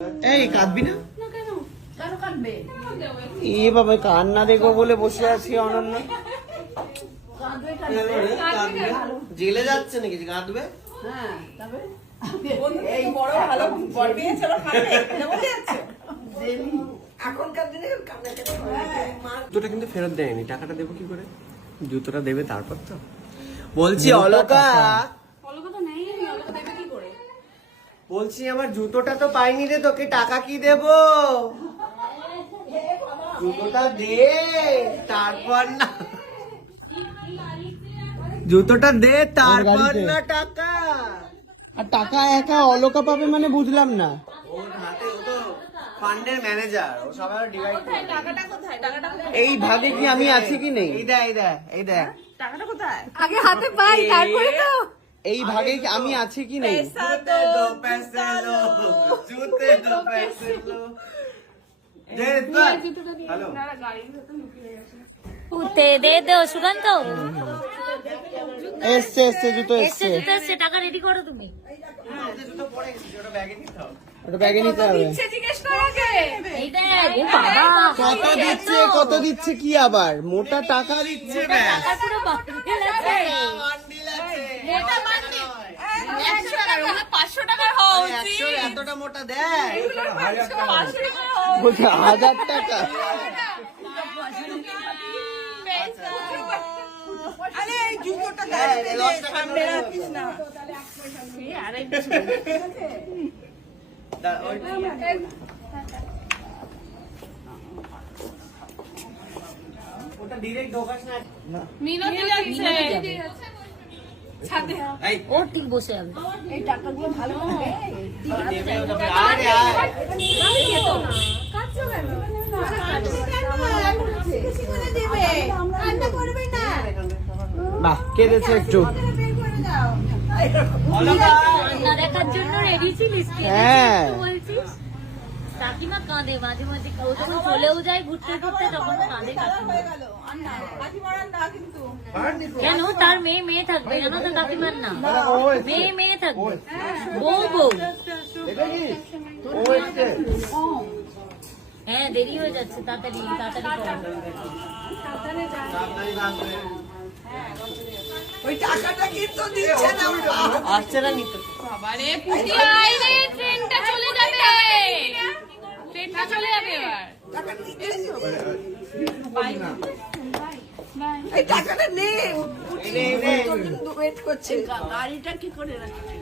এই কাঁদবি না? এ বাবা কান্না দেখবো বলে বসে আছি অনন্য। জেলে যাচ্ছে নাকি কাঁদবে? জুতোটা কিন্তু ফেরত দেয়নি, টাকাটা দেবো কি করে? জুতোটা দেবে তারপর তো বলছি। অলকা বলছি আমার জুতোটা তো পাইনি রে, তোকে টাকা কি দেব? জুতোটা দে তারপর না, জুতোটা দে তারপর না টাকা। আর টাকা একা অলকা পাবে মানে বুঝলাম না। ওর হাতে ও তো ফান্ডের ম্যানেজার, ও সবাই ডিভাইড করে। টাকাটা কোথায়? টাকাটা এই ভাগে কি আমি আছি কি নেই? এই দেখ এই দেখ এই দেখ টাকাটা কোথায়? আগে হাতে পাই তারপরে তো এই ভাগে আমি আছি কি নেই? টাকা রেডি করো তুমি। কত দিচ্ছে কি আবার? মোটা টাকা দিচ্ছে। এতটা মোটা দেয় 1000 টাকা। ওটা ডিরেক্ট ঢোকাস না। মিনতি লাগছে ছাদে, ও ঠিক বসে আছে। এই টাকাগুলো ভালো হবে দেবে ওটা। আরে আরে আমি খেতো না, কাটছো কেন? কিছু করে দিবে, কান্না করবে না। বাহ কেঁদেছে একটু। কান্না দেখার জন্য রেডি ছিলিস? হ্যাঁ বলছিস কাকিমা কাঁদে মাঝে মাঝে, ও যখন চলেও যায় ঘুরতে ঘুরতে তখন কাঁদে কাকিমা। কেন? তার মেয়ে থাকবে জানো তো, কাকিমার না মেয়ে থাকবে, বউ বউ। হ্যাঁ দেরি হয়ে যাচ্ছে, তাড়াতাড়ি তাড়াতাড়ি ওই টাকাটা কিন্তু দিচ্ছে না, আসছে না নিতে। বাবারে পুটি আই রে, ট্রেনটা চলে যাবে, ট্রেনটা চলে যাবে এবার। টাকা দিতে বাই না, এই টাকাটা নে, ওয়েট করছে। গাড়িটা কি করে রাখছে?